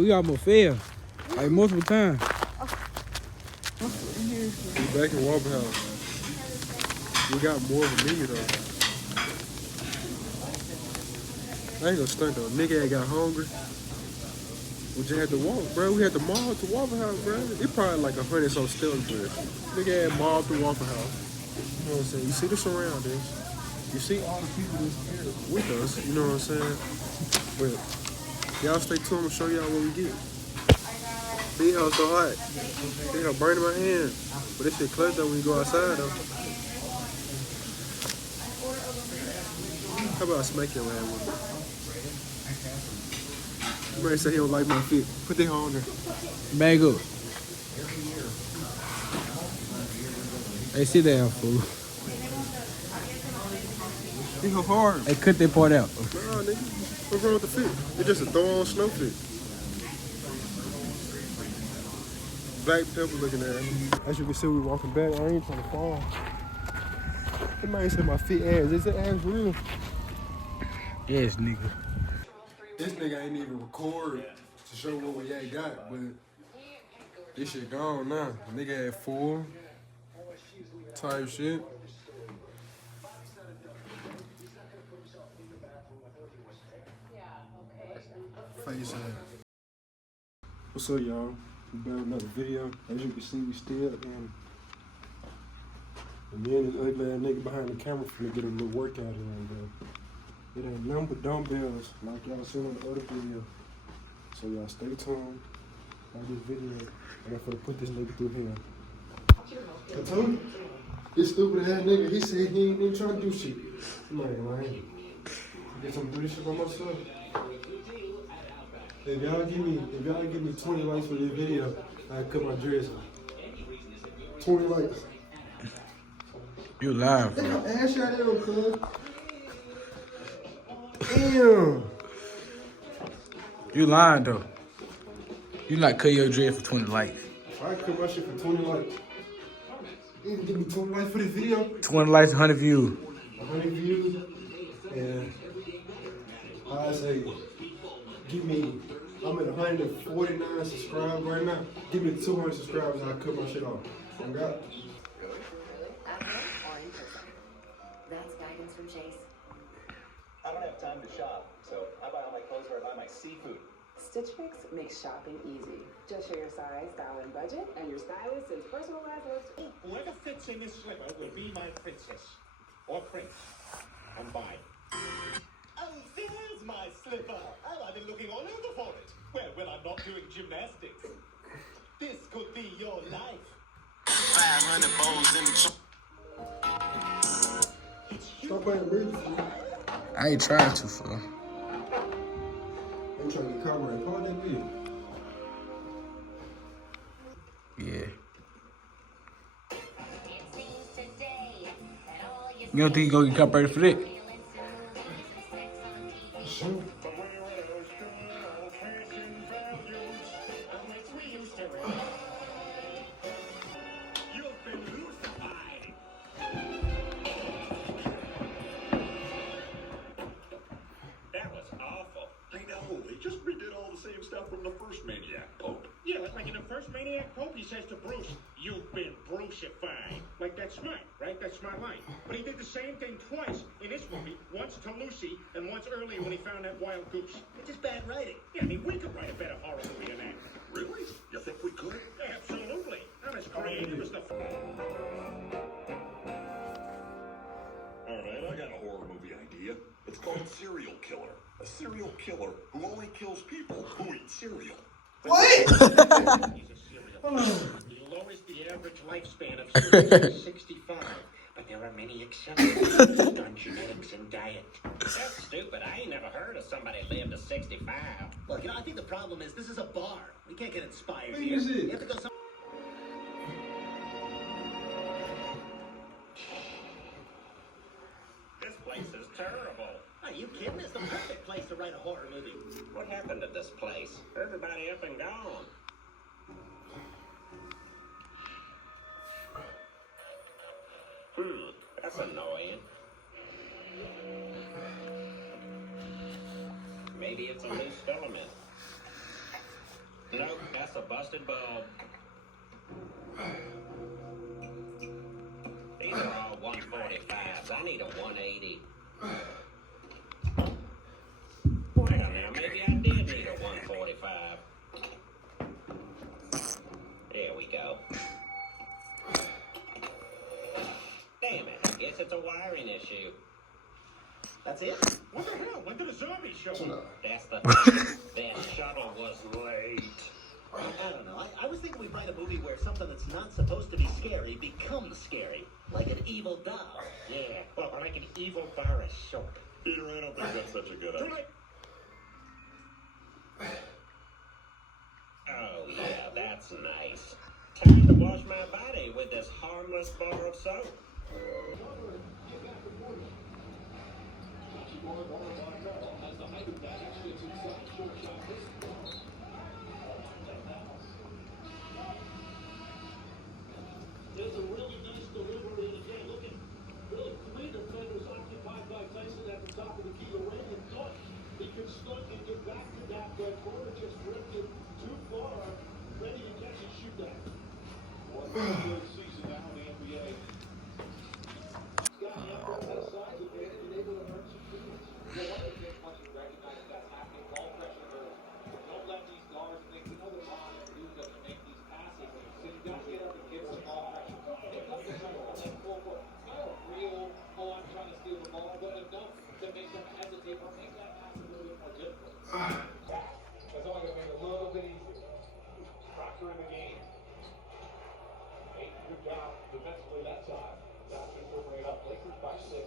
We almost failed. Like multiple times. We back in Waffle House. We got more than me though. I ain't gonna stunt though. Nigga ain't got hungry. We just had to walk, bro. We had to mall to Waffle House, bro. It probably like 100 some still, but nigga had mall to Waffle House. You know what I'm saying? You see the surroundings. You see all the people that's here with us. You know what I'm saying? But y'all stay tuned. I'm show y'all what we get. See how it's so hot. See how burning my hand. But this shit clutch though when you go outside though. How about I smack your ass with it? You might say he don't like my feet. Put that on there. Bag up. Hey, sit down, fool. He go hard. Hey, cut that part out. Nah, nigga. What's wrong with the fit? It's just a throw-on snow fit. Black pepper looking at me. As you can see, we walking back. I ain't trying to fall. Somebody said my feet ass. Is it ass real? Yes, nigga. This nigga ain't even record to show what we ain't got, but this shit gone now. Nigga had 4 type shit. Face ass. What's up, y'all? We back with another video. As you can see, we still in. And me and this ugly ass nigga behind the camera finna get a little workout in there. It ain't nothing but dumbbells like y'all seen on the other video. So y'all stay tuned. Like this video. And I'm finna put this nigga through here. I told you, this stupid ass nigga, he said he ain't even trying to do shit. I'm like, man, guess I'm doing this shit by myself. If y'all give me 20 likes for this video, I cut my dress off. 20 likes. You live, bro. Damn, ass shot in, cuz. Damn. You lying, though. You not cut your dread for 20 likes. I cut my shit for 20 likes. You can give me 20 likes for this video? 20 likes, 100 views. 100 views? And I say, give me, I'm at 149 subscribers right now. Give me 200 subscribers and I cut my shit off. I got it. That's guidance from Chase. I don't have time to shop, so I buy all my clothes where I buy my seafood. Stitch Fix makes shopping easy. Just show your size, style, and budget, and your stylist sends personalized looks. Whoever fits in this slipper will be my princess. Or prince. I'm buying. Oh, there's my slipper. Oh, I've been looking all over for it. Well, when I'm not doing gymnastics. This could be your life. 500 bowls in the Stop playing music. I ain't trying to, fool. I'm trying to get copyright. Call that video. Yeah. You don't think you gonna get copyrighted for that? Sure. You've been crucified. That was awful. I know, they just redid all the same stuff from the first Maniac Pope. Yeah, like in the first Maniac Pope, he says to Bruce, "You've been Brucified." Like, that's smart, right? That's smart line. But he did the same thing twice in this movie. Once to Lucy, and once earlier when he found that wild goose. It's just bad writing. Yeah, I mean, we could write a better horror movie than that. Really? You think we could? Absolutely. I'm as creative as the... Alright, I got a horror movie idea. It's called Serial Killer. A serial killer who only kills people who eat cereal. He's a serial killer. He lowers the average lifespan of serial 65. But there are many exceptions based on genetics and diet. That's stupid. I ain't never heard of somebody live to 65. Look, I think the problem is this is a bar. We can't get inspired What here. is it? You have to go some. This place is terrible. Are you kidding? It's the perfect place to write a horror movie. What happened to this place? Everybody up and gone. That's annoying. Maybe it's a loose filament. Nope, that's a busted bulb. These are all 145s. I need a 180. Well, now, maybe I did need a 145. There we go. Damn it, I guess it's a wiring issue. That's it? What the hell? When did the zombies show up? That's the that shuttle was late. I don't know. I was thinking we'd write a movie where something that's not supposed to be scary becomes scary. Like an evil doll. Yeah, well, like an evil bar of soap. Peter, I don't think that's such a good Too idea. late. Oh, yeah, that's nice. Time to wash my body with this harmless bar of soap. There's a really nice delivery, and again, looking really three defenders occupied by Tyson at the top of the key. Iranian thought he could stunt and get back to that, but Porter just drifted too far, ready to catch and shoot that. One good season now in the NBA. Scotty Edwards has size advantage and able to earn some points. You want to get once you recognize that's happening, ball pressure goes. Don't let these guards think, we know they're on and do that to make these passes. So you got to get up and get some ball pressure. Pick up the shot on that full court. Not a real, oh, I'm trying to steal the ball, but enough to make them hesitate or make that pass a little bit more difficult. That's only going to make it a little bit easier. Proctor in the game. Good job defensively that time. Johnson will bring it up. Lakers by 6.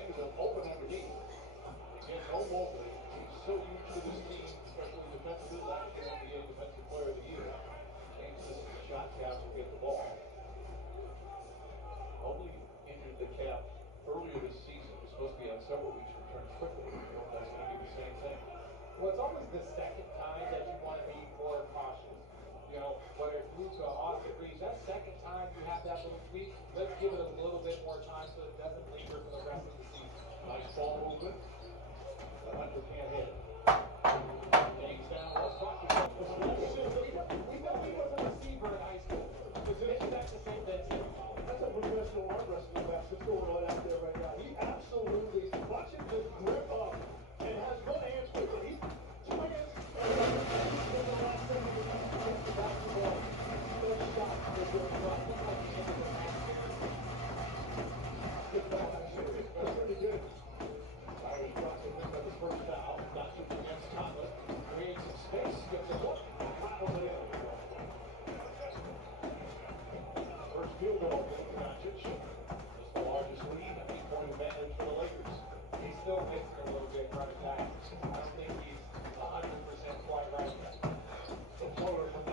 And they'll open underneath. Again, no Mobley. He's so used to this team, especially defensively. Last year, NBA Defensive Player of the Year. James, this is the shot cap will get the ball. Mobley injured the calf earlier this season. He's supposed to be on several weeks return quickly. I don't know if that's going to be the same thing. Well, it's always the second time that you want to be more cautious. You know, whether it's Luka, Austin Reeves, that second time you have that little tweak, let's give it a little bit more time so it doesn't linger for the rest of the season. Nice ball movement. The Hunter can't hit it. Hangs down, let's talk about the we know he was a receiver in high school. Isn't that the same thing? That's a professional arm wrestling match that's going on out there right now. He absolutely, watch him just grip up and has one hand with it. He swings and the last second he hits the basketball. Those shots are good. So I think like the end of the match. Good foul, actually. That's pretty good. Irish Johnson picks up his first foul. Johnson against Thomas. Creates some space. Gets a look. Rattles it in. First field goal for Doncic. It's the largest lead. A 8-point advantage for the Lakers. He's still missing a little bit running back. I don't think he's 100% quite right yet. The floater from